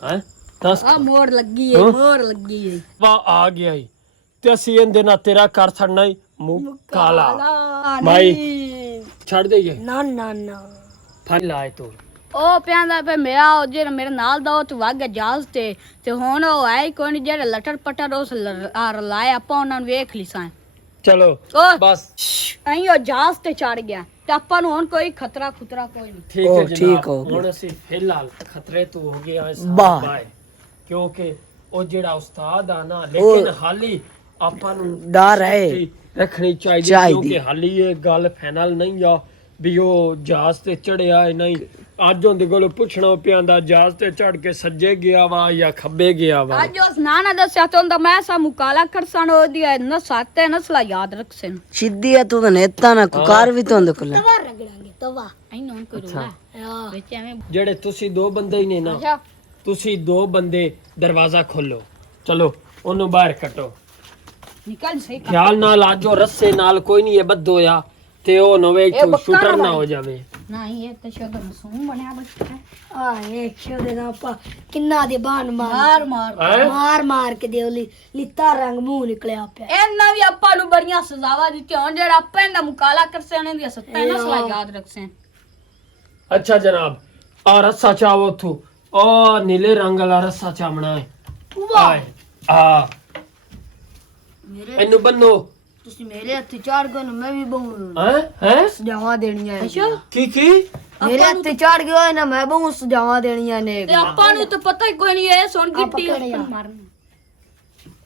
ਹੈ ਦੱਸ ਆ ਮੋੜ ਲੱਗੀ ਏ ਮੋੜ ਲੱਗੀ ਏ ਵਾ ਆ ਗਿਆ ਈ ਤੇ ਅਸੀਂ ਇਹਦੇ ਨਾਲ ਤੇਰਾ ਕਰ ਛੱਡਣਾ ਈ ਮੂੰਹ ਕਾਲਾ ਮਾਈ ਛੱਡ ਦੇਈਏ ਨਾ ਨਾ ਨਾ ਫੜ ਲਾਏ ਤੂੰ ਉਹ ਪਿਆਂਦਾ ਪੇ ਮੇਰਾ ਉਹ ਜਿਹੜਾ ਮੇਰੇ ਨਾਲ ਦਾ ਉਹ ਤੂੰ ਵਗ ਗਿਆ ਜਹਾਜ਼ ਤੇ ਹੁਣ ਉਹ ਆਈ ਕੋਈ ਨਹੀਂ ਜਿਹੜਾ ਲਟਰ ਪਟਰ ਉਸ ਲਾਇਆ ਆਪਾਂ ਉਹਨਾਂ ਨੂੰ ਵੇਖ ਲਈ ਸਾਂ ਚਲੋ ਉਹ ਬਸ ਅਹੀਂ ਉਹ ਜਹਾਜ਼ ਤੇ ਚੜ ਗਿਆ ਤੇ ਆਪਾਂ ਨੂੰ ਹੁਣ ਕੋਈ ਖਤਰਾ ਖੁਤਰਾ ਕੋਈ ਨਹੀਂ ਠੀਕ ਹੈ ਜਨਾਬ ਹੁਣ ਅਸੀਂ ਫਿਲਹਾਲ ਖਤਰੇ ਤੋਂ ਹੋ ਗਏ ਆ ਬਾਹਰ ਕਿਉਂਕਿ ਉਹ ਜਿਹੜਾ ਉਸਤਾਦ ਆ ਨਾ ਲੇਕਿਨ ਹਾਲੀ ਆਪਾਂ ਨੂੰ ਡਰ ਹੈ ਰੱਖਣੀ ਚਾਹੀਦੀ ਕਿਉਂਕਿ ਹਾਲੀ ਇਹ ਗੱਲ ਫਾਈਨਲ ਨਹੀਂ ਆ ਵੀ ਉਹ ਜਹਾਜ਼ ਤੇ ਚੜਿਆ ਹੈ ਨਹੀਂ ਅੱਜ ਉਹਦੇ ਕੋਲੋਂ ਪੁੱਛਣਾ ਪਿਆਂਦਾ ਜਹਾਜ਼ ਤੇ ਚੜ ਕੇ ਸੱਜੇ ਗਿਆ ਵਾ ਜਾਂ ਖੱਬੇ ਗਿਆ ਵਾ ਅੱਜ ਉਸ ਨਾਨਾ ਦੱਸਿਆ ਤਾਂ ਹੁੰਦਾ ਮੈਂ ਸਾ ਮੁਕਾਲਾ ਕਰਸਣ ਉਹਦੀ ਨਸਾਤੇ ਨਸਲਾ ਯਾਦ ਰੱਖਸਨ ਸਿੱਧੀ ਆ ਤੂੰ ਨੇਤਾ ਨਾ ਕੁਕਾਰ ਵੀ ਤੋਂ ਕੋਲ ਤਵਾ ਰਗੜਾਂਗੇ ਤਵਾ ਇਹਨੂੰ ਹੁਣ ਕੋਈ ਰੋਣਾ ਵਿੱਚ ਐਵੇਂ ਜਿਹੜੇ ਤੁਸੀਂ ਦੋ ਬੰਦੇ ਹੀ ਨੇ ਨਾ ਤੁਸੀਂ ਦੋ ਬੰਦੇ ਦਰਵਾਜ਼ਾ ਖੋਲੋ ਚਲੋ ਉਹਨੂੰ ਬਾਹਰ ਕੱਟੋ ਨਿਕਲ ਸਹੀ ਖਿਆਲ ਨਾਲ ਆਜੋ ਰੱਸੇ ਨਾਲ ਕੋਈ ਨਹੀਂ ਇਹ ਬੱਦੋਇਆ ਤੇ ਉਹ ਨਵੇਂ ਸ਼ੂਟਰ ਨਾ ਹੋ ਜਾਵੇ ਨਹੀਂ ਇਹ ਤਾਂ ਸ਼ੋਦ ਮਸੂਮ ਬਣਿਆ ਬੱਚਾ ਆ ਇਹ ਸ਼ੋਦੇ ਦਾ ਆਪਾਂ ਕਿੰਨਾ ਦੇ ਬਾਣ ਮਾਰ ਮਾਰ ਕੇ ਦੇ ਲਿੱਤਾ ਰੰਗ ਮੂੰਹ ਨਿਕਲਿਆ ਪਿਆ ਇਹਨਾਂ ਵੀ ਆਪਾਂ ਨੂੰ ਬੜੀਆਂ ਸਜ਼ਾਵਾਂ ਦਿੱਤੀਆਂ ਹੁਣ ਜਿਹੜਾ ਆਪਾਂ ਇਹਦਾ ਮੁਕਾਲਾ ਕਰਸੇ ਨੇ ਦੀ ਸੱਤਾ ਨਸਲਾ ਯਾਦ ਰੱਖਸੇ ਅੱਛਾ ਜਨਾਬ ਆ ਰੱਸਾ ਚਾਵੋ ਤੂੰ ਉਹ ਨੀਲੇ ਰੰਗ ਵਾਲਾ ਰੱਸਾ ਚਾਵਣਾ ਹੈ ਆ ਇਹਨੂੰ ਬੰਨੋ ਤੁਸੀਂ ਮੇਰੇ ਹੱਥ ਚਾੜ ਗਏ ਨਾ ਮੈਂ ਵੀ ਬਹੁ ਹੈ ਸਜਾਵਾਂ ਦੇਣੀਆਂ ਕੀ ਮੇਰੇ ਹੱਥ ਚਾੜ ਗਏ ਨਾ ਮੈਂ ਬਹੁ ਸਜਾਵਾਂ ਦੇਣੀਆਂ ਨੇ ਤੇ ਆਪਾਂ ਨੂੰ ਤਾਂ ਪਤਾ ਹੀ ਕੋਈ ਨਹੀਂ ਇਹ ਸੁਣ ਗਿੱਟੀ ਮਾਰਨ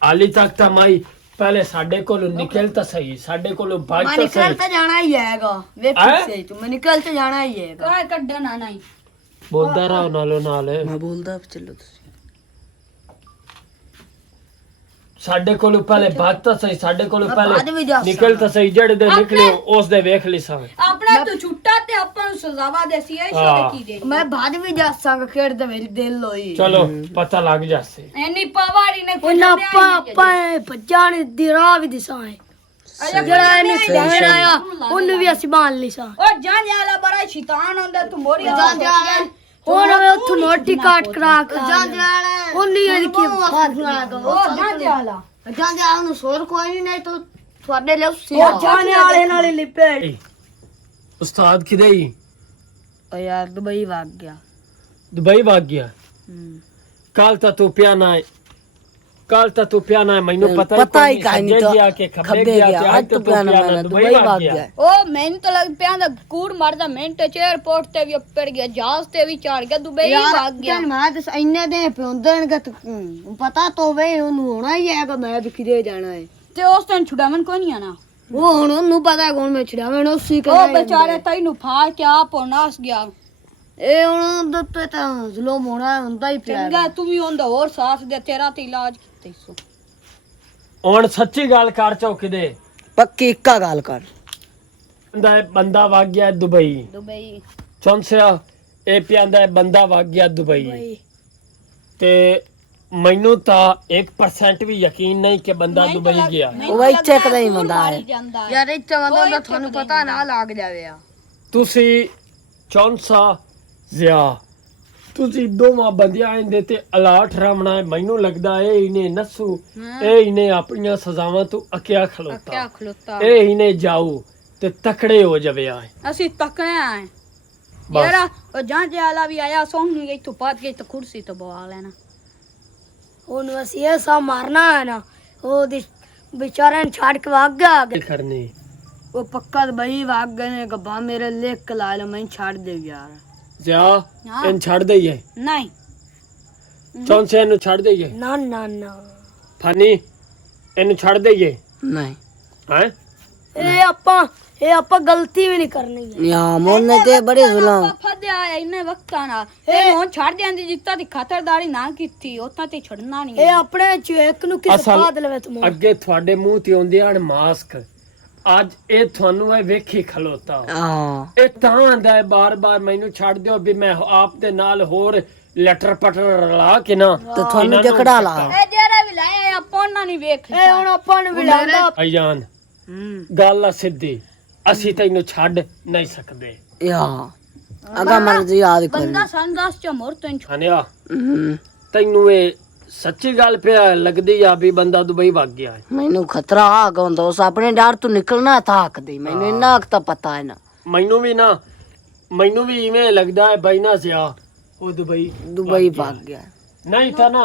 ਆਲੀ ਤੱਕ ਤਾਂ ਮਾਈ ਪਹਿਲੇ ਸਾਡੇ ਕੋਲੋਂ ਨਿਕਲ ਤਾਂ ਸਹੀ ਸਾਡੇ ਕੋਲੋਂ ਬਾਜ ਤਾਂ ਸਹੀ ਨਿਕਲ ਤਾਂ ਜਾਣਾ ਹੀ ਹੈਗਾ ਵੇਖ ਸੇ ਤੂੰ ਮੈਂ ਨਿਕਲ ਤਾਂ ਜਾਣਾ ਹੀ ਹੈਗਾ ਕਾਹ ਕੱਢਣਾ ਨਹੀਂ ਬੋਲਦਾ ਰਹਾ ਨਾਲੋਂ ਨਾਲ ਮੈਂ ਬੋਲਦਾ ਚਲੋ ਤੁਸੀਂ ਸਾਡੇ ਕੋਲੋਂ ਪਹਿਲੇ ਬਾਤ ਤਾਂ ਸਹੀ ਸਾਡੇ ਕੋਲੋਂ ਬਾਅਦ ਵੀ ਪਹਿਲੇ ਜਾ ਨਿਕਲ ਤਾਂ ਸਹੀ ਜਿਹੜੇ ਦੇ ਨਿਕਲੇ ਉਸ ਦੇ ਵੇਖ ਲਈ ਸਾਂ ਆਪਣਾ ਤੂੰ ਛੁੱਟਾ ਤੇ ਆਪਾਂ ਨੂੰ ਸਜ਼ਾਵਾ ਦੇਸੀ ਇਹ ਸ਼ੋਦ ਕੀ ਦੇ ਮੈਂ ਬਾਅਦ ਵੀ ਜਾ ਸੰਗ ਖੇਡਦਾ ਮੇਰੀ ਦਿਲ ਹੋਈ ਚਲੋ ਪਤਾ ਲੱਗ ਜਾਸੇ ਐਨੀ ਪਵਾੜੀ ਨੇ ਉਹਨਾਂ ਪਾਪਾ ਬੱਚਾਂ ਦੀ ਰਾਹ ਵੀ ਦਿਸਾਂ ਹੈ ਜਿਹੜਾ ਇਹਨੂੰ ਸਹਿਣ ਆਇਆ ਉਹਨੂੰ ਵੀ ਅਸੀਂ ਬਾਣ ਲਈ ਸਾਂ ਉਹ ਜਾਨ ਵਾਲਾ ਬੜਾ ਸ਼ੈਤਾਨ ਹੁੰਦਾ ਤੂੰ ਮੋਰੀ ਹੁਣ ਮੈਂ ਉੱਥੋਂ ਮੋਟੀ ਕਾਟ ਕਰਾ ਕੇ ਉਹਨੀ ਇਹਦੀ ਕੀ ਉਹ ਜਾਨ ਵਾਲਾ ਜਾਂਦੇ ਨੂੰ ਸੋਰ ਕੋਈ ਨਹੀਂ ਤਾਂ ਤੁਹਾਡੇ ਲਈ ਉਹ ਜਾਨ ਵਾਲੇ ਨਾਲ ਲਿਪੇ ਉਸਤਾਦ ਕਿਦੇ ਹੀ ਓ ਯਾਰ ਦੁਬਈ ਵਗ ਗਿਆ ਦੁਬਈ ਵਗ ਗਿਆ ਕੱਲ ਤਾਂ ਤੂੰ ਪਿਆਨਾ ਮੈਨੂੰ ਪਤਾ ਹੀ ਨਹੀਂ ਗਿਆ ਕਿ ਖੱਬੇ ਗਿਆ ਅੱਜ ਤੂੰ ਪਿਆਨਾ ਦੁਬਈ ਵਗ ਗਿਆ ਉਹ ਮੈਨੂੰ ਤਾਂ ਲੱਗ ਪਿਆ ਦਾ ਕੂੜ ਮਾਰਦਾ ਮਿੰਟ ਚ 에어ਪੋਰਟ ਤੇ ਵੀ ਉੱਪਰ ਗਿਆ ਜਹਾਜ਼ ਤੇ ਵੀ ਚੜ ਗਿਆ ਦੁਬਈ ਵਗ ਗਿਆ ਮੈਂ ਤਾਂ ਇੰਨੇ ਦੇ ਪਿਉਂਦਣਗੇ ਪਤਾ ਤੋਵੇ ਉਹਨੂੰ ਹੋਣਾ ਹੀ ਹੈਗਾ ਮੈਂ ਵੀ ਕਿਤੇ ਜਾਣਾ ਹੈ ਤੇ ਉਸ ਦਿਨ ਛੁਡਾਵਨ ਕੋਈ ਨਹੀਂ ਆਣਾ ਉਹ ਹੁਣ ਉਹਨੂੰ ਪਤਾ ਕੌਣ ਮੈਂ ਛੜਾਵਣ ਉਸੇ ਉਹ ਵਿਚਾਰੇ ਤੈਨੂੰ ਫਾੜ ਕੇ ਆਪ ਨਾਸ ਗਿਆ ਇਹ ਹੁਣ ਦਿੱਤੇ ਤਾਂ ਜ਼ੁਲਮ ਹੋਣਾ ਹੁੰਦਾ ਹੀ ਪਿਆ ਚੰਗਾ ਤੂੰ ਵੀ ਹੁੰਦਾ ਹੋਰ ਸਾਥ ਦੇ ਤੇਰਾ ਤੇ ਇਲਾਜ ਕੀਤੇ ਸੋ ਹੁਣ ਸੱਚੀ ਗੱਲ ਕਰ ਚੌਕਦੇ ਪੱਕੀ ਇੱਕਾ ਗੱਲ ਕਰ ਬੰਦਾ ਵਗ ਗਿਆ ਦੁਬਈ ਚੌਂਸਿਆ ਇਹ ਪਿਆਂਦਾ ਬੰਦਾ ਵਗ ਗਿਆ ਦੁਬਈ ਤੇ ਮੈਨੂੰ ਤਾਂ 1% ਵੀ ਯਕੀਨ ਨਹੀਂ ਕਿ ਬੰਦਾ ਦੁਬਈ ਗਿਆ ਉਹ ਇੱਥੇ ਕਦੇ ਹੀ ਮੰਦਾ ਹੈ ਯਾਰ ਇੱਥੇ ਬੰਦਾ ਤੁਹਾਨੂੰ ਪਤਾ ਨਾ ਲੱਗ ਜਾਵੇ ਆ ਤੁਸੀਂ ਚੌਂਸਾ ਜ਼ਿਆ ਤੁਸੀਂ ਦੋਵਾਂ ਬੰਦਿਆਂ ਇਹਦੇ ਤੇ ਅਲਾਟ ਰਾਮਣਾ ਮੈਨੂੰ ਲੱਗਦਾ ਇਹ ਇਹਨੇ ਨਸੂ ਇਹ ਇਹਨੇ ਆਪਣੀਆਂ ਸਜ਼ਾਵਾਂ ਤੋਂ ਅਕਿਆ ਖਲੋਤਾ ਇਹ ਇਹਨੇ ਜਾਊ ਤੇ ਤਕੜੇ ਹੋ ਜਾਵੇ ਆ ਅਸੀਂ ਤਕੜੇ ਆਏ ਯਾਰ ਉਹ ਜਾਂਚ ਵਾਲਾ ਵੀ ਆਇਆ ਸੋਹਣੀ ਗਈ ਤੂੰ ਪਾਤ ਗਈ ਤਾਂ ਕੁਰਸੀ ਤੋਂ ਬਵਾ ਲੈਣਾ ਉਹਨੂੰ ਅਸੀਂ ਇਹ ਸਾ ਮਾਰਨਾ ਹੈ ਨਾ ਉਹ ਵਿਚਾਰਿਆਂ ਛੱਡ ਕੇ ਵਗ ਗਿਆ ਕਰਨੀ ਉਹ ਪੱਕਾ ਬਈ ਵਗ ਗਏ ਨੇ ਗੱਬਾ ਮੇਰੇ ਲਿਖ ਲਾ ਲੈ ਮੈਂ ਛੱਡ ਦੇ ਯਾਰ ਜਾ ਇਹਨੂੰ ਛੱਡ ਦਈਏ ਨਹੀਂ ਚੌਂਸੇ ਨੂੰ ਛੱਡ ਦਈਏ ਨਾ ਨਾ ਨਾ ਫਾਨੀ ਇਹਨੂੰ ਛੱਡ ਦਈਏ ਨਹੀਂ ਹੈ ਇਹ ਆਪਾਂ ਗਲਤੀ ਵੀ ਨਹੀਂ ਕਰਨੀ ਹੈ ਯਾ ਮੋਨੇ ਤੇ ਬੜੇ ਜ਼ੁਲਮ ਫਦਿਆ ਇਹਨੇ ਵਕਤਾਂ ਨਾਲ ਇਹ ਹੁਣ ਛੱਡ ਜਾਂਦੀ ਜਿੱਤਾ ਦੀ ਖਾਤਰਦਾਰੀ ਨਾ ਕੀਤੀ ਉਤਾਂ ਤੇ ਛੱਡਣਾ ਨਹੀਂ ਇਹ ਆਪਣੇ ਚੇਕ ਨੂੰ ਕਿਸ ਬਾਦ ਲਵੇ ਤੂੰ ਅੱਗੇ ਤੁਹਾਡੇ ਮੂੰਹ ਤੇ ਆਉਂਦੇ ਹਨ ਮਾਸਕ ਅੱਜ ਇਹ ਤੁਹਾਨੂੰ ਇਹ ਵੇਖੀ ਖਲੋਤਾ ਹਾਂ ਇਹ ਤਾਂ ਆਂਦਾ ਹੈ ਬਾਰ-ਬਾਰ ਮੈਨੂੰ ਛੱਡ ਦਿਓ ਵੀ ਮੈਂ ਆਪ ਦੇ ਨਾਲ ਹੋਰ ਲੈਟਰ ਪਟਰ ਰਲਾ ਕੇ ਨਾ ਤੇ ਤੁਹਾਨੂੰ ਜਕੜਾ ਲਾ ਇਹ ਜਿਹੜੇ ਵੀ ਲਾਏ ਆਪਾਂ ਉਹਨਾਂ ਨਹੀਂ ਵੇਖ ਇਹ ਹੁਣ ਆਪਾਂ ਨੂੰ ਵੀ ਲਾਉਂਦਾ ਆਈਜਾਨ ਗੱਲ ਆ ਸਿੱਧੀ ਅਸੀਂ ਤੈਨੂੰ ਛੱਡ ਨਹੀਂ ਸਕਦੇ ਯਾ ਅਗਾ ਮਰਜ਼ੀ ਯਾਦ ਕਰ ਬੰਦਾ ਸੰਦਾਸ ਚ ਮੋਰ ਤੋਂ ਹਨਿਆ ਤੈਨੂੰ ਇਹ ਸੱਚੀ ਗੱਲ ਪਿਆ ਲੱਗਦੀ ਆ ਵੀ ਬੰਦਾ ਦੁਬਈ ਵਗ ਗਿਆ ਹੈ? ਮੈਨੂੰ ਖਤਰਾ ਆ ਗਉਂਦਾ ਉਸ ਆਪਣੇ ਡਰ ਤੋਂ ਨਿਕਲਣਾ ਥਾਕ ਦੇ ਮੈਨੂੰ ਇੰਨਾ ਕੁ ਤਾਂ ਪਤਾ ਹੈ ਨਾ ਮੈਨੂੰ ਵੀ ਇਵੇਂ ਲੱਗਦਾ ਹੈ ਬਾਈ ਨਾ ਸਿਆ ਉਹ ਦੁਬਈ ਭੱਗ ਗਿਆ ਨਹੀਂ ਤਾਂ ਨਾ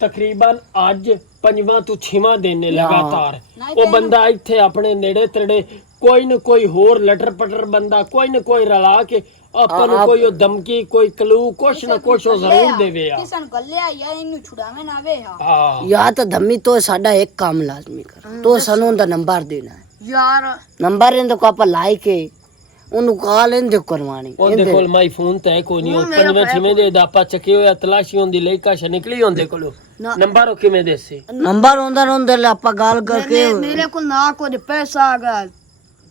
ਤਕਰੀਬਨ ਅੱਜ 5ਵਾਂ ਤੋਂ 6ਵਾਂ ਦਿਨ ਨੇ ਲਗਾਤਾਰ ਉਹ ਬੰਦਾ ਇੱਥੇ ਆਪਣੇ ਨੇੜੇ ਤੇੜੇ ਕੋਈ ਨਾ ਕੋਈ ਹੋਰ ਲਟਰ ਪਟਰ ਬੰਦਾ ਕੋਈ ਨਾ ਕੋਈ ਰਲਾ ਕੇ ਆਪਾਂ ਨੂੰ ਕੋਈ ਉਹ ਧਮਕੀ ਕੋਈ ਕਲੂ ਕੁਛ ਨਾ ਕੁਛ ਉਹ ਜ਼ਰੂਰ ਦੇਵੇ ਆ ਕਿਸਨ ਗੱਲਿਆ ਜਾਂ ਇਹਨੂੰ ਛੁਡਾਵੇਂ ਨਾ ਵੇ ਹਾਂ ਯਾ ਤਾਂ ਧੰਮੀ ਤੋਂ ਸਾਡਾ ਇੱਕ ਕੰਮ ਲਾਜ਼ਮੀ ਕਰ ਤੋ ਸਾਨੂੰ ਉਹਦਾ ਨੰਬਰ ਦੇਣਾ ਹੈ ਯਾਰ ਨੰਬਰ ਇਹਦੇ ਕੋ ਆਪਾਂ ਲਾਇ ਕੇ ਉਹਨੂੰ ਕਾਲ ਇਹਦੇ ਕਰਵਾਣੀ ਉਹਦੇ ਕੋਲ ਮਾਈ ਫੋਨ ਤੇ ਕੋਈ ਨਹੀਂ ਉਹ 5ਵੇਂ 6ਵੇਂ ਦੇ ਦਾ ਆਪਾਂ ਚੱਕੇ ਹੋਇਆ ਤਲਾਸ਼ੀ ਹੁੰਦੀ ਲਈ ਕਾਸ਼ ਨਿਕਲੀ ਹੁੰਦੇ ਕੋਲੋਂ ਨੰਬਰ ਉਹ ਕਿਵੇਂ ਦੇਸੀ ਨੰਬਰ ਉਹਦਾ ਆਪਾਂ ਗੱਲ ਕਰਕੇ ਮੇਰੇ ਕੋਲ ਨਾ ਕੋਈ ਪੈਸਾ ਹੈਗਾ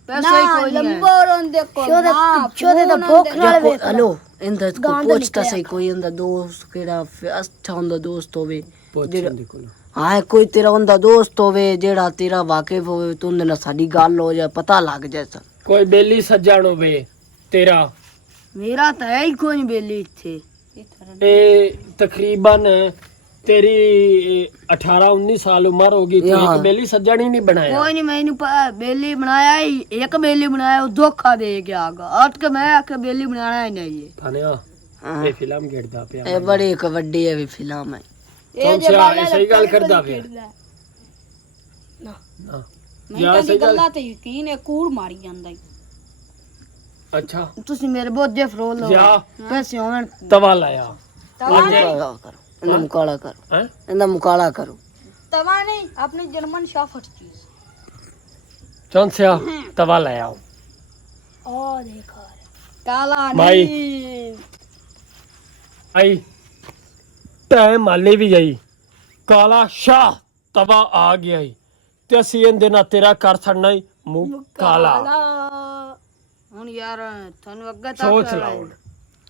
ਪੈਸਾ ਹੀ ਕੋਈ ਨਹੀਂ ਨੰਬਰ ਉਹਦੇ ਕੋਲ ਸ਼ੋਦੇ ਦਾ ਭੁੱਖ ਨਾਲ ਵੇਖ ਹਲੋ ਇਹਦਾ ਕੋ ਪੁੱਛਤਾ ਸਹੀ ਕੋਈ ਇਹਦਾ ਦੋਸਤ ਕਿਹੜਾ ਅੱਛਾ ਹੁੰਦਾ ਦੋਸਤ ਹੋਵੇ ਪੁੱਛਦੇ ਕੋਲੋਂ ਹਾਂ ਕੋਈ ਤੇਰਾ ਹੁੰਦਾ ਦੋਸਤ ਹੋਵੇ ਜਿਹੜਾ ਤੇਰਾ ਵਾਕਿਫ ਹੋਵੇ ਤੂੰ ਉਹਦੇ ਨਾਲ ਸਾਡੀ ਗੱਲ ਹੋ ਜਾ ਪਤਾ ਲੱਗ ਜਾਏ ਕੋਈ ਬੇਲੀ ਸੱਜਣ ਹੋਵੇ ਤੇਰਾ ਮੇਰਾ ਤਾਂ ਹੈ ਹੀ ਕੋਈ ਨਹੀਂ ਬੇਲੀ ਇੱਥੇ ਇਹ ਤਕਰੀਬਨ ਤੇਰੀ 18 19 ਸਾਲ ਉਮਰ ਹੋਗੀ ਤੂੰ ਇੱਕ ਬੇਲੀ ਸੱਜਣ ਹੀ ਨਹੀਂ ਬਣਾਇਆ ਕੋਈ ਨਹੀਂ ਮੈਨੂੰ ਬੇਲੀ ਬਣਾਇਆ ਹੀ ਇੱਕ ਬੇਲੀ ਬਣਾਇਆ ਉਹ ਧੋਖਾ ਦੇ ਗਿਆ ਅਟ ਕੇ ਮੈਂ ਆਕੇ ਬੇਲੀ ਬਣਾਣਾ ਹੀ ਨਹੀਂ ਹੈ ਖਾਨਿਆ ਇਹ ਫਿਲਮ ਖੇਡਦਾ ਪਿਆ ਇਹ ਬੜੀ ਇੱਕ ਵੱਡੀ ਹੈ ਵੀ ਫਿਲਮ ਹੈ ਇਹ ਜੇ ਇਹ ਸਹੀ ਗੱਲ ਕਰਦਾ ਪਿਆ ਨਾ ਨਾ ਮੈਂ ਤਾਂ ਗੱਲਾਂ ਤੇ ਯਕੀਨ ਹੈ ਕੂੜ ਮਾਰੀ ਜਾਂਦਾ ਈ ਅੱਛਾ ਤੁਸੀਂ ਮੇਰੇ ਬੋਝੇ ਫਰੋ ਲਓ ਜਾ ਪੈਸੇ ਹੋਣ ਤਵਾ ਲਾਇਆ ਇਹਦਾ ਮੁਕਾਲਾ ਕਰੋ ਹੈ ਇਹਦਾ ਮੁਕਾਲਾ ਕਰੋ ਤਵਾ ਨਹੀਂ ਆਪਣੀ ਜਰਮਨ ਸ਼ਾਫਟ ਚੀਜ਼ ਚੌਂਸਿਆ ਤਵਾ ਲਾਇਆ ਆ ਦੇਖਾ ਕਾਲਾ ਮਾਈ। ਨਹੀਂ ਆਈ ਟਾਈਮ ਮਾਲੇ ਵੀ ਗਈ ਕਾਲਾ ਸ਼ਾਹ ਤਵਾ ਆ ਗਿਆ ਈ ਤੇ ਅਸੀਂ ਇਹਦੇ ਨਾਲ ਤੇਰਾ ਕਰ ਛੱਡਣਾ ਈ ਮੂੰਹ ਕਾਲਾ ਹੁਣ ਯਾਰ ਤੁਹਾਨੂੰ ਅੱਗੇ ਤੱਕ ਸੋਚ ਲਾ ਹੁਣ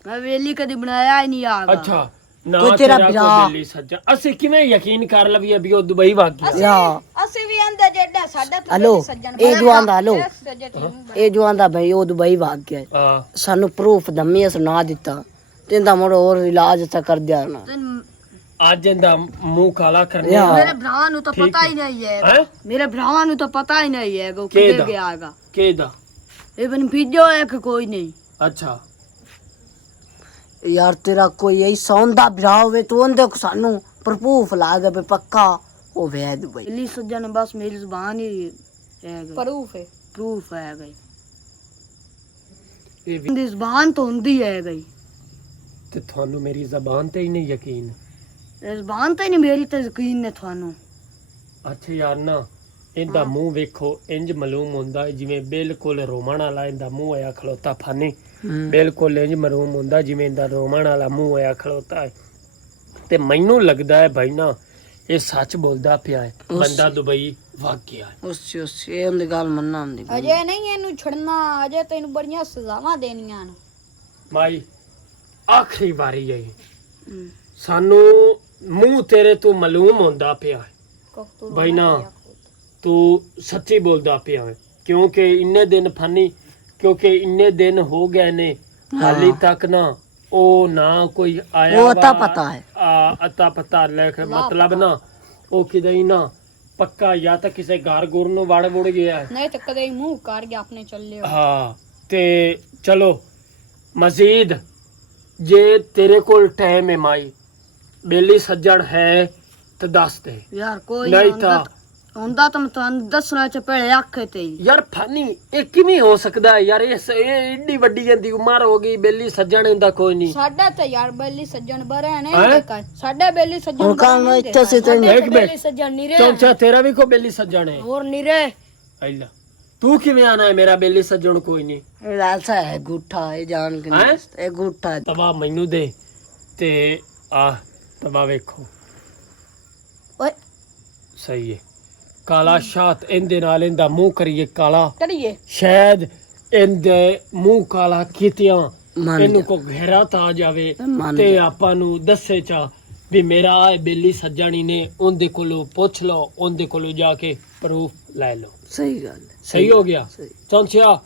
ਮੈਂ ਵੇਲੀ ਕਦੀ ਬਣਾਇਆ ਹੀ ਨਹੀਂ ਆਗਾ ਅੱਛਾ ਨਾ ਕੋਈ ਤੇਰਾ ਤੇਰਾ ਭਰਾ। ਕੋਈ ਬੇਲੀ ਸੱਜਾ ਅਸੀਂ ਕਿਵੇਂ ਯਕੀਨ ਕਰ ਲਈਏ ਵੀ ਉਹ ਦੁਬਈ ਵਗ ਗਿਆ ਯਾ ਅਸੀਂ ਵੀ ਆਂਦਾ ਜਿਹੜਾ ਸਾਡਾ ਤੋਂ ਹਲੋ ਸੱਜਣ ਇਹ ਜੋ ਆਂਦਾ ਹਲੋ ਸੱਜਣ ਇਹ ਜੋ ਆਂਦਾ ਭਾਈ ਉਹ ਦੁਬਈ ਭਾਗ ਗਿਆ ਹਾਂ ਸਾਨੂੰ ਪ੍ਰੂਫ ਦਮੀ ਅਸ ਨਾ ਦਿੱਤਾ ਤੇਂਦਾ ਮੋੜ ਹੋਰ ਇਲਾਜ ਤਾਂ ਕਰ ਦਿਆ ਨਾ ਅੱਜ ਇਹਦਾ ਮੂੰਹ ਕਾਲਾ ਕਰਨੇ ਯਾ। ਮੇਰੇ ਭਰਾ ਨੂੰ ਤਾਂ ਪਤਾ ਹੀ ਨਹੀਂ ਹੈ ਹੈ ਮੇਰੇ ਭਰਾਵਾਂ ਨੂੰ ਤਾਂ ਪਤਾ ਹੀ ਨਹੀਂ ਹੈ ਉਹ ਕਿਹਦਾ? ਕਿੱਥੇ ਗਿਆ ਹੈਗਾ ਕਿਹਦਾ ਇਹ ਬਨ ਭੀਜੋ ਹੈ ਕਿ ਕੋਈ ਨਹੀਂ ਅੱਛਾ ਯਾਰ ਤੇਰਾ ਕੋਈ ਐਸਾ ਹੁੰਦਾ ਭਰਾ ਹੋਵੇ ਤੂੰ ਉਹਦੇ ਕੋ ਸਾਨੂੰ ਪ੍ਰੂਫ ਲਾ ਦੇ ਵੀ ਪੱਕਾ ਉਹ ਵੇ ਦੁਬਈ ਵੇਲੀ ਸੱਜਣ ਬਸ ਮੇਰੀ ਜ਼ੁਬਾਨ ਹੀ ਹੈ ਪ੍ਰੂਫ ਹੈ ਪ੍ਰੂਫ ਹੈ ਗਈ ਇਹ ਵੀ ਦੀ ਜ਼ੁਬਾਨ ਤੋਂ ਹੁੰਦੀ ਹੈ ਗਈ ਤੇ ਤੁਹਾਨੂੰ ਮੇਰੀ ਜ਼ਬਾਨ ਤੇ ਹੀ ਨਹੀਂ ਯਕੀਨ ਜ਼ੁਬਾਨ ਤਾਂ ਨਹੀਂ ਮੇਰੀ ਤਾਂ ਯਕੀਨ ਨੇ ਤੁਹਾਨੂੰ ਅੱਛਾ ਯਾਰ ਨਾ ਇਹਦਾ ਮੂੰਹ ਵੇਖੋ ਇੰਜ ਮਾਲੂਮ ਹੁੰਦਾ ਹੈ ਜਿਵੇਂ ਬਿਲਕੁਲ ਰੋਮਣ ਵਾਲਾ ਇਹਦਾ ਮੂੰਹ ਆਇਆ ਖਲੋਤਾ ਫਾਨੀ ਬਿਲਕੁਲ ਇੰਜ ਮਾਲੂਮ ਹੁੰਦਾ ਜਿਵੇਂ ਇਹਦਾ ਰੋਮਣ ਵਾਲਾ ਮੂੰਹ ਆਇਆ ਖਲੋਤਾ ਹੈ ਤੇ ਮੈਨੂੰ ਲੱਗਦਾ ਹੈ ਭਾਈ ਨਾ ਇਹ ਸੱਚ ਬੋਲਦਾ ਪਿਆ ਹੈ ਬੰਦਾ ਦੁਬਈ ਵਗ ਗਿਆ ਹੈ ਉਸ ਇਹ ਉਹਦੀ ਗੱਲ ਮੰਨਣਾ ਹੁੰਦੀ ਅਜੇ ਨਹੀਂ ਇਹਨੂੰ ਛੱਡਣਾ ਅਜੇ ਤੈਨੂੰ ਬੜੀਆਂ ਸਜ਼ਾਵਾਂ ਦੇਣੀਆਂ ਨੇ ਮਾਈ ਆਖਰੀ ਵਾਰੀ ਹੈ ਸਾਨੂੰ ਮੂੰਹ ਤੇਰੇ ਤੋਂ ਮਾਲੂਮ ਹੁੰਦਾ ਪਿਆ ਹੈ ਭਾਈ ਨਾ ਤੂੰ ਸੱਚੀ ਬੋਲਦਾ ਪਿਆ ਹੈ ਕਿਉਂਕਿ ਕਿਉਂਕਿ ਇੰਨੇ ਦਿਨ ਹੋ ਗਏ ਨੇ ਹਾਲੀ ਤੱਕ ਨਾ ਉਹ ਨਾ ਕੋਈ ਆਇਆ ਉਹ ਅਤਾ ਵਾ, ਪਤਾ ਹੈ ਅਤਾ ਪਤਾ ਲੈ ਕੇ ਮਤਲਬ ਨਾ ਉਹ ਕਿਤੇ ਹੀ ਨਾ ਪੱਕਾ ਜਾਂ ਤਾਂ ਕਿਸੇ ਘਰ ਗੁਰ ਨੂੰ ਵੜ ਗਿਆ ਹੈ। ਨਹੀਂ ਤੇ ਕਦੇ ਮੂੰਹ ਕਰ ਗਿਆ ਆਪਣੇ ਚੱਲੇ ਹਾਂ ਤੇ ਚਲੋ ਮਜ਼ੀਦ ਜੇ ਤੇਰੇ ਕੋਲ ਟਾਈਮ ਹੈ ਮਾਈ ਬੇਲੀ ਸੱਜਣ ਹੈ ਤੇ ਦੱਸ ਦੇ ਯਾਰ ਕੋਈ ਨਹੀਂ ਤਾਂ ਹੁੰਦਾ ਤਾਂ ਮੈਂ ਤੁਹਾਨੂੰ ਦੱਸਣਾ ਚ ਪਹਿਲੇ ਆਖੇ ਤੇ ਹੀ ਯਾਰ ਫਾਨੀ ਇਹ ਕਿਵੇਂ ਹੋ ਸਕਦਾ ਹੈ ਯਾਰ ਇਹ ਏਡੀ ਵੱਡੀ ਜਾਂਦੀ ਉਮਰ ਹੋ ਗਈ ਬੇਲੀ ਸੱਜਣ ਇਹਦਾ ਕੋਈ ਨਹੀਂ ਸਾਡਾ ਤਾਂ ਯਾਰ ਬੇਲੀ ਸੱਜਣ ਬਰੇ ਨੇ ਹੈਂ? ਸਾਡੇ ਬੇਲੀ ਸੱਜਣ ਹੁਣ ਕੱਲ ਨੂੰ ਇੱਥੇ ਸੇ ਤੇ ਇੱਕ ਬੇਲੀ ਮਿੰਟ ਸੱਜਣ ਨਹੀਂ ਰੇ ਚੌਂਚਾ ਤੇਰਾ ਵੀ ਕੋ ਬੇਲੀ ਸੱਜਣ ਹੈ ਹੋਰ ਨਹੀਂ ਰੇ ਐਲਾ ਤੂੰ ਕਿਵੇਂ ਆਣਾ ਹੈ ਮੇਰਾ ਬੇਲੀ ਸੱਜਣ ਕੋਈ ਨਹੀਂ ਇਹ ਐਸਾ ਹੈ ਗੁੱਠਾ ਇਹ ਜਾਣ ਕੇ ਹੈਂ? ਨਹੀਂ ਇਹ ਗੁੱਠਾ ਹੈ। ਤਵਾ ਮੈਨੂੰ ਦੇ ਤੇ ਆ ਤਵਾ ਵੇਖੋ ਓਏ ਸਹੀ ਹੈ ਕਾਲਾ ਸ਼ਾਤ ਇਹਦੇ ਨਾਲ ਇਹਦਾ ਮੂੰਹ ਕਰੀਏ ਕਾਲਾ ਕਰੀਏ ਸ਼ਾਇਦ ਇਹਦੇ ਮੂੰਹ ਕਾਲਾ ਕੀਤਿਆਂ ਮੰਨ ਇਹਨੂੰ ਜਾ। ਕੋ ਘੇਰਾ ਤਾਂ ਜਾਵੇ ਮੰਨ ਤੇ ਜਾ। ਆਪਾਂ ਨੂੰ ਦੱਸੇ ਚਾ ਵੀ ਮੇਰਾ ਇਹ ਬੇਲੀ ਸੱਜਣੀ ਨੇ ਉਹਦੇ ਕੋਲੋਂ ਪੁੱਛ ਲਓ ਉਹਦੇ ਕੋਲੋਂ ਜਾ ਕੇ ਪ੍ਰੂਫ ਲੈ ਲਓ ਸਹੀ ਗੱਲ ਹੈ। ਸਹੀ ਹੋ ਗਿਆ ਸਹੀ। ਚੌਂਚਿਆ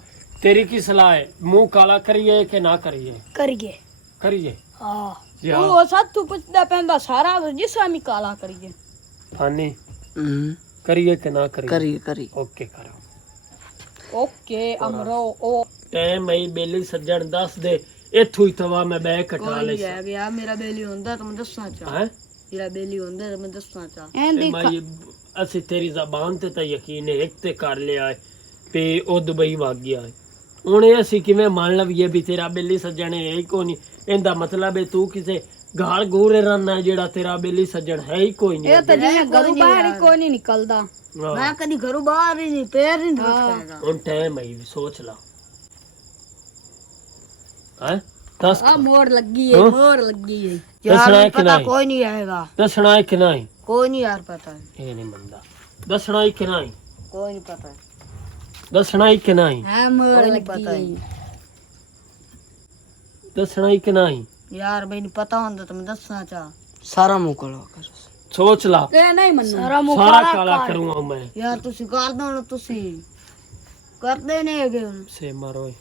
ਤੇਰੀ ਕੀ ਸਲਾਹ ਹੈ ਮੂੰਹ ਕਾਲਾ ਕਰੀਏ ਕਿ ਨਾ ਕਰੀਏ ਕਰੀਏ ਕਰੀਏ ਹਾਂ ਜਾ ਉਹ ਸਾਥੋਂ ਪੁੱਛਦਾ ਪੈਂਦਾ ਸਾਰਾ ਜਿਸ ਵੀ ਕਾਲਾ ਕਰੀਏ ਫਾਨੀ ਹੂੰ ਕਰੀਏ ਕਿ ਨਾ ਕਰੀਏ ਕਰੀ ਓਕੇ ਕਰੋ ਓਕੇ ਅਮਰੋ ਉਹ ਟਾਈਮ ਆਈ ਬੇਲੀ ਸੱਜਣ ਦੱਸ ਦੇ ਇੱਥੋਂ ਹੀ ਤਵਾ ਮੈਂ ਬੈ ਕਟਾ ਲੈ ਹੈ ਗਿਆ ਮੇਰਾ ਬੇਲੀ ਹੁੰਦਾ ਤਾਂ ਮੈਂ ਦੱਸਣਾ ਚਾਹ ਹੈ ਮੇਰਾ ਬੇਲੀ ਹੁੰਦਾ ਤਾਂ ਮੈਂ ਦੱਸਣਾ ਚਾਹ ਐਂਦੀ ਮੈਂ ਅਸੀਂ ਤੇਰੀ ਜ਼ਬਾਨ ਤੇ ਤਾਂ ਯਕੀਨ ਹੈ ਇੱਕ ਤੇ ਕਰ ਲਿਆ ਹੈ ਤੇ ਉਹ ਦੁਬਈ ਵਗ ਗਿਆ ਹੈ ਹੁਣ ਇਹ ਅਸੀਂ ਕਿਵੇਂ ਮੰਨ ਲਈਏ ਵੀ ਤੇਰਾ ਬੇਲੀ ਸੱਜਣ ਹੈ ਹੀ ਕੋਈ ਨਹੀਂ ਇਹਦਾ ਮਤਲਬ ਹੈ ਤੂੰ ਕਿਸੇ ਗਾਲ ਗੋਰੇ ਰੰਨਾ ਜਿਹੜਾ ਤੇਰਾ ਬੇਲੀ ਸੱਜਣ ਹੈ ਹੀ ਕੋਈ ਨਹੀਂ ਇਹ ਤਾਂ ਜਿਵੇਂ ਘਰੋਂ ਬਾਹਰ ਹੀ ਕੋਈ ਨਹੀਂ ਨਿਕਲਦਾ ਹਾਂ। ਮੈਂ ਕਦੀ ਘਰੋਂ ਬਾਹਰ ਹੀ ਨਹੀਂ ਪੈਰ ਨਹੀਂ ਰੱਖਿਆਗਾ ਹੁਣ ਟਾਈਮ ਆਈ ਸੋਚ ਲਾ ਹੈ ਦੱਸ ਆ ਮੋੜ ਲੱਗੀ ਹੈ ਹਾਂ? ਮੋੜ ਲੱਗੀ ਹੈ ਦੱਸਣਾ ਹੈ ਕਿ ਪਤਾ ਨਹੀਂ ਕੋਈ ਨਹੀਂ ਆਏਗਾ ਦੱਸਣਾ ਹੈ ਕਿ ਨਹੀਂ ਕੋਈ ਨਹੀਂ ਯਾਰ ਪਤਾ ਇਹ ਨਹੀਂ ਮੰਨਦਾ ਦੱਸਣਾ ਹੈ ਕਿ ਨਹੀਂ ਕੋਈ ਨਹੀਂ ਪਤਾ ਦੱਸਣਾ ਹੈ ਕਿ ਨਹੀਂ ਹੈ ਮੋੜ ਕੋਈ ਨੀ ਲੱਗੀ ਪਤਾ ਹੀ। ਹੈ ਦੱਸਣਾ ਹੈ ਕਿ ਨਹੀਂ ਯਾਰ ਮੈਨੂੰ ਪਤਾ ਹੁੰਦਾ ਤਾਂ ਮੈਂ ਦੱਸਣਾ ਚਾਹ ਸਾਰਾ ਮੁਕਲ ਕਰ ਸੋਚ ਲਾ ਇਹ ਨਹੀਂ ਮੰਨੂ ਸਾਰਾ ਸਾਰਾ ਕਾਲਾ ਕਰੂੰਗਾ ਮੈਂ ਯਾਰ ਤੁਸੀਂ ਕਰ ਦੋ ਤੁਸੀਂ ਕਰਦੇ ਨੇ ਹੈਗੇ ਹੁਣ ਸੇ ਮਾਰੋ